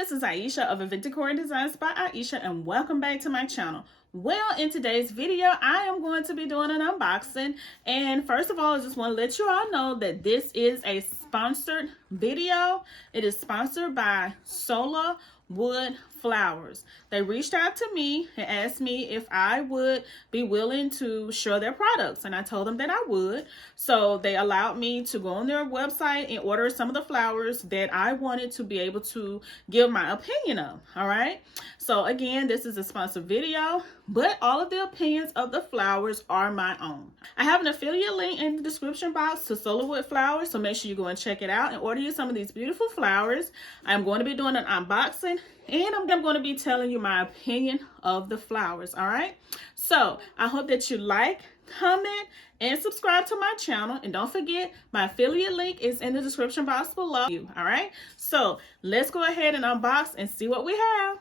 this is Aisha of Decor Designs by Aisha, and welcome back to my channel. Well, in today's video, I am going to be doing an unboxing. And first of all, I just want to let you all know that this is a sponsored video. It is sponsored by Sola Wood Flowers. They reached out to me and asked me if I would be willing to share their products, and I told them that I would. So they allowed me to go on their website and order some of the flowers that I wanted to be able to give my opinion of. All right, so again, this is a sponsored video, but all of the opinions of the flowers are my own. I have an affiliate link in the description box to Sola Wood Flowers, so make sure you go and check it out and order you some of these beautiful flowers. I'm going to be doing an unboxing, and I'm going to be telling you my opinion of the flowers. All right, so I hope that you like, comment, and subscribe to my channel. And don't forget, my affiliate link is in the description box below. All right, so let's go ahead and unbox and see what we have.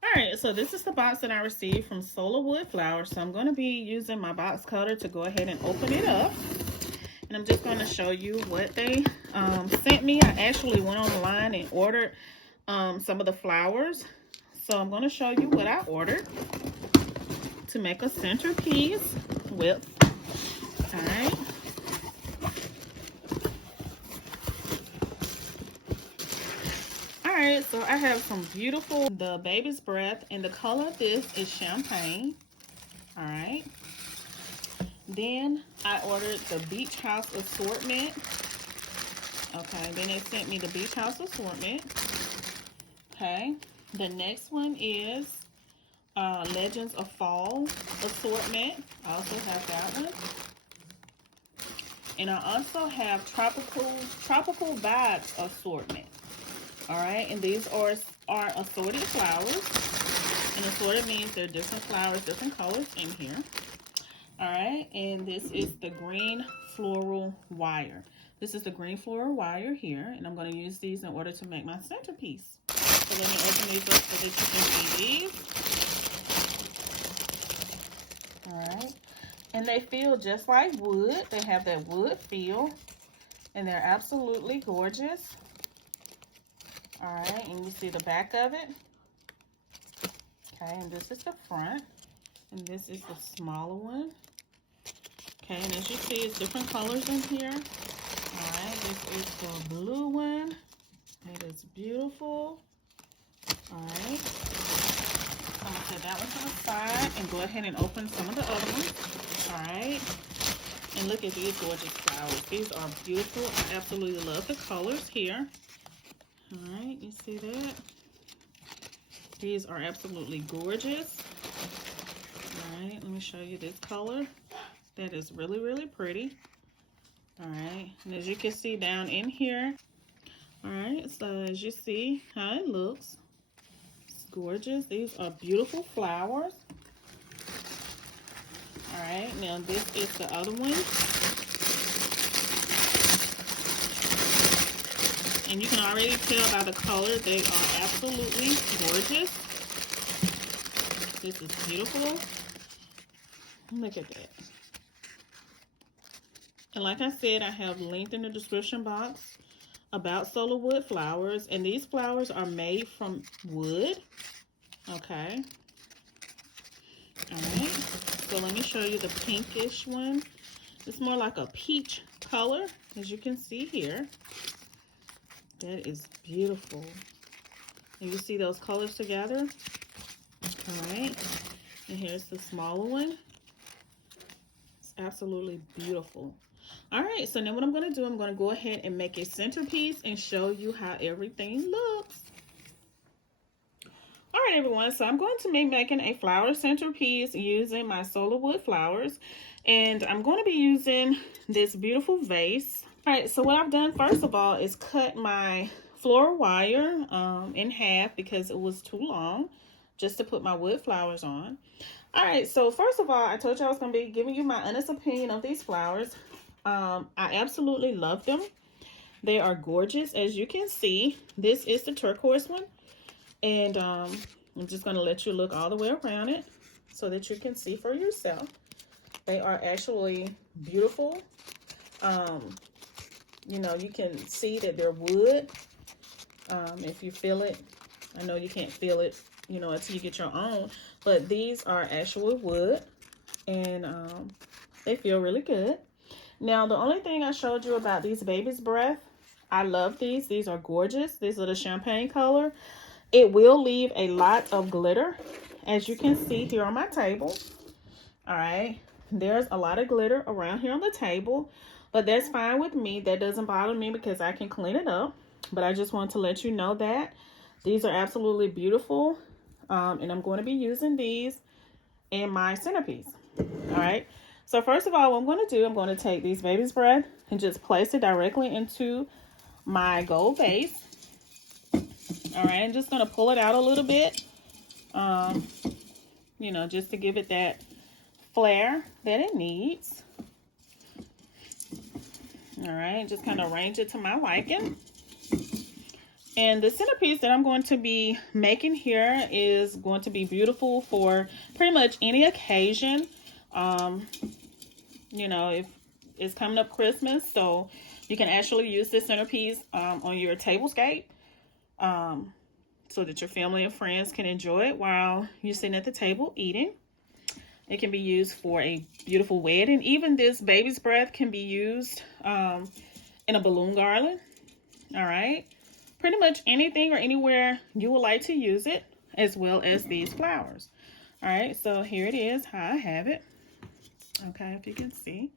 All right, so this is the box that I received from Sola Wood Flowers. So I'm going to be using my box cutter to go ahead and open it up. And I'm just going to show you what they sent me. I actually went online and ordered some of the flowers. So I'm going to show you what I ordered to make a centerpiece with. All right. All right, so I have some beautiful, the baby's breath, and the color of this is champagne. All right. Then I ordered the beach house assortment. Okay, then they sent me the beach house assortment. Okay, the next one is Legends of Fall assortment. I also have that one. And I also have tropical vibes assortment. All right, and these are assorted flowers. And assorted means there are different flowers, different colors in here. All right, and this is the green floral wire. This is the green floral wire here, and I'm going to use these in order to make my centerpiece. So let me open these up so that you can see these. All right, and they feel just like wood. They have that wood feel, and they're absolutely gorgeous. All right, and you see the back of it. Okay, and this is the front, and this is the smaller one. Okay, and as you see, it's different colors in here. All right, this is the blue one. It is beautiful. All right, so I'm gonna set that one to the side and go ahead and open some of the other ones. All right, and look at these gorgeous flowers. These are beautiful. I absolutely love the colors here. All right, you see that? These are absolutely gorgeous. All right, let me show you this color. That is really, really pretty. All right, and as you can see down in here, all right, so as you see how it looks, it's gorgeous. These are beautiful flowers. All right, now this is the other one. And you can already tell by the color, they are absolutely gorgeous. This is beautiful. Look at that. And like I said, I have linked in the description box about Sola Wood Flowers. And these flowers are made from wood. Okay. All right. So let me show you the pinkish one. It's more like a peach color, as you can see here. That is beautiful. And you see those colors together? All right. And here's the smaller one. It's absolutely beautiful. All right, so now what I'm going to do, I'm going to go ahead and make a centerpiece and show you how everything looks. All right, everyone, so I'm going to be making a flower centerpiece using my Sola Wood Flowers. And I'm going to be using this beautiful vase. All right, so what I've done first of all is cut my floral wire in half because it was too long just to put my wood flowers on. All right, so first of all, I told you I was going to be giving you my honest opinion of these flowers. I absolutely love them. They are gorgeous. As you can see, this is the turquoise one. And I'm just going to let you look all the way around it so that you can see for yourself. They are actually beautiful. You know, you can see that they're wood. if you feel it. I know you can't feel it, you know, until you get your own, but these are actual wood, and they feel really good. Now, the only thing I showed you about these baby's breath, I love these. These are gorgeous. These are the champagne color. It will leave a lot of glitter, as you can see here on my table. All right, there's a lot of glitter around here on the table, but that's fine with me. That doesn't bother me because I can clean it up. But I just want to let you know that these are absolutely beautiful, and I'm going to be using these in my centerpiece. All right, so first of all, what I'm going to do, I'm going to take these baby's breath and just place it directly into my gold base. All right, I'm just going to pull it out a little bit, you know, just to give it that flair that it needs. All right, just kind of arrange it to my liking. And the centerpiece that I'm going to be making here is going to be beautiful for pretty much any occasion. You know, if it's coming up Christmas, so you can actually use this centerpiece on your tablescape, so that your family and friends can enjoy it while you're sitting at the table eating. It can be used for a beautiful wedding. Even this baby's breath can be used in a balloon garland. All right. Pretty much anything or anywhere you would like to use it, as well as these flowers. All right. So here it is, how I have it. Okay, if you can see.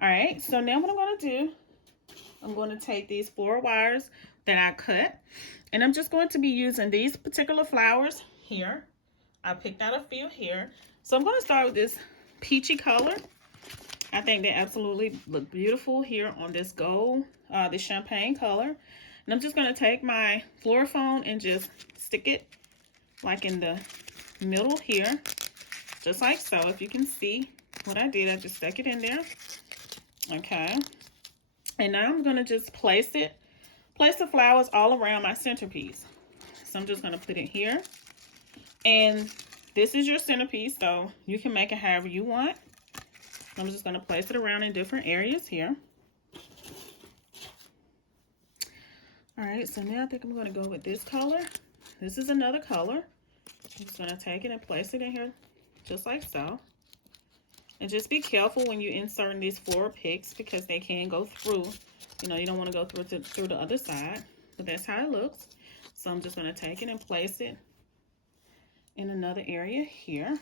All right. So now what I'm going to do, I'm going to take these floral wires that I cut, and I'm just going to be using these particular flowers here. I picked out a few here. So I'm going to start with this peachy color. I think they absolutely look beautiful here on this gold, this champagne color. And I'm just going to take my fluorophone and just stick it like in the middle here, just like so. If you can see what I did, I just stuck it in there. Okay. And now I'm going to just place the flowers all around my centerpiece. So I'm just going to put it here. And this is your centerpiece, so you can make it however you want. I'm just going to place it around in different areas here. All right, so now I think I'm going to go with this color. This is another color. I'm just going to take it and place it in here just like so. And just be careful when you insert these floral picks because they can go through. You know, you don't want to go through the other side, but that's how it looks. So I'm just going to take it and place it in another area here.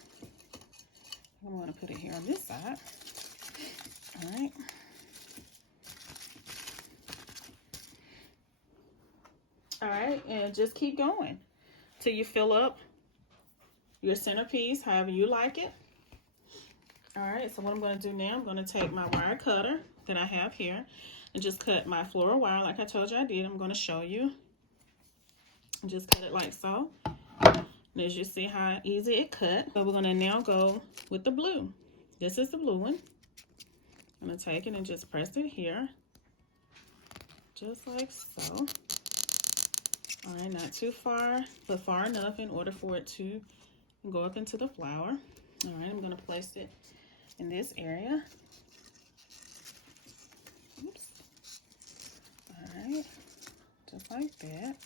I'm going to put it here on this side. All right. All right, and just keep going till you fill up your centerpiece however you like it. All right, so what I'm going to do now, I'm going to take my wire cutter that I have here and just cut my floral wire like I told you I did. I'm going to show you. Just cut it like so. And as you see how easy it cut. So we're going to now go with the blue. This is the blue one. I'm going to take it and just press it here. Just like so. All right, not too far, but far enough in order for it to go up into the flower. All right, I'm going to place it in this area. Oops. All right, just like that.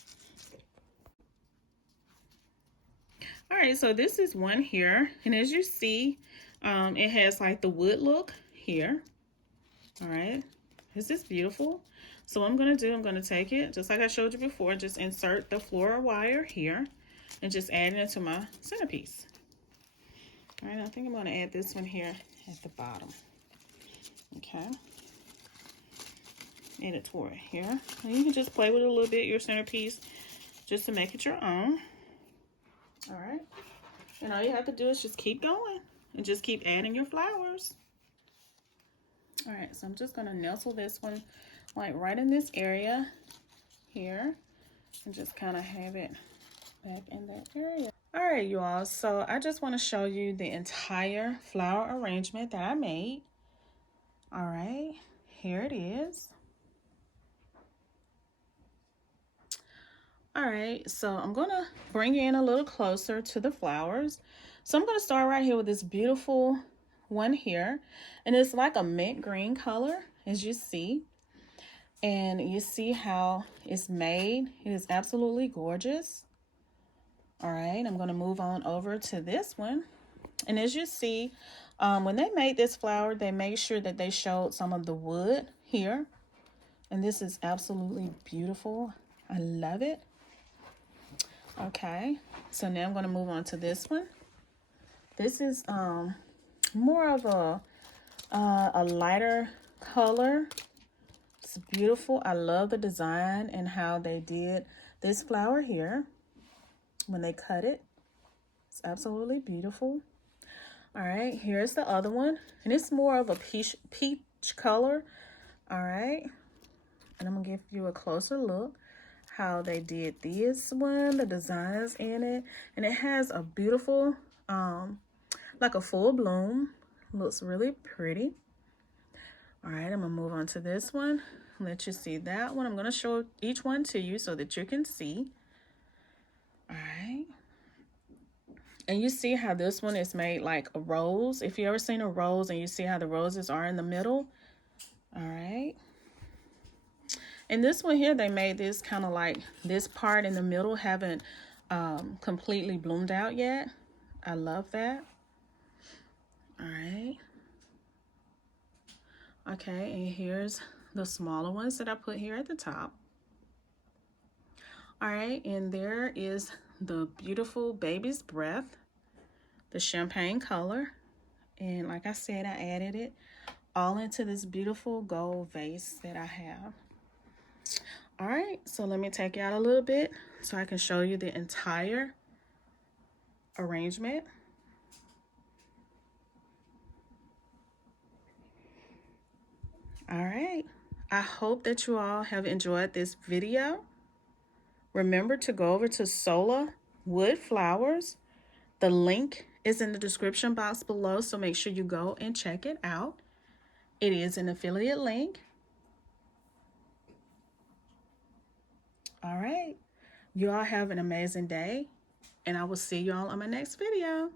All right, so this is one here, and as you see, it has like the wood look here. All right, this is beautiful. So what I'm going to do, I'm going to take it, just like I showed you before, just insert the floral wire here and just add it into my centerpiece. All right, I think I'm going to add this one here at the bottom. Okay. Add it toward here. And you can just play with it a little bit, your centerpiece, just to make it your own. All right. And all you have to do is just keep going and just keep adding your flowers. All right, so I'm just going to nestle this one like right in this area here and just kind of have it back in that area. All right, you all, so I just want to show you the entire flower arrangement that I made. All right, here it is. All right, so I'm going to bring you in a little closer to the flowers. So I'm going to start right here with this beautiful one here, and it's like a mint green color, as you see. And you see how it's made. It is absolutely gorgeous. All right, I'm going to move on over to this one. And as you see, when they made this flower, they made sure that they showed some of the wood here. And this is absolutely beautiful. I love it. Okay, so now I'm going to move on to this one. This is more of a lighter color. It's beautiful. I love the design and how they did this flower here when they cut it. It's absolutely beautiful. All right, here's the other one, and it's more of a peach color. All right, and I'm gonna give you a closer look how they did this one, the designs in it, and it has a beautiful like a full bloom. Looks really pretty. All right, I'm gonna move on to this one, let you see that one. I'm gonna show each one to you so that you can see. All right, and you see how this one is made like a rose. If you ever seen a rose and you see how the roses are in the middle. All right, and this one here, they made this kind of like this part in the middle haven't completely bloomed out yet. I love that. All right. Okay, and here's the smaller ones that I put here at the top. All right, and there is the beautiful baby's breath, the champagne color. And like I said, I added it all into this beautiful gold vase that I have. All right, so let me take you out a little bit so I can show you the entire arrangement. All right, I hope that you all have enjoyed this video. Remember to go over to Sola Wood Flowers. The link is in the description box below, so make sure you go and check it out. It is an affiliate link. All right, you all have an amazing day, and I will see you all on my next video.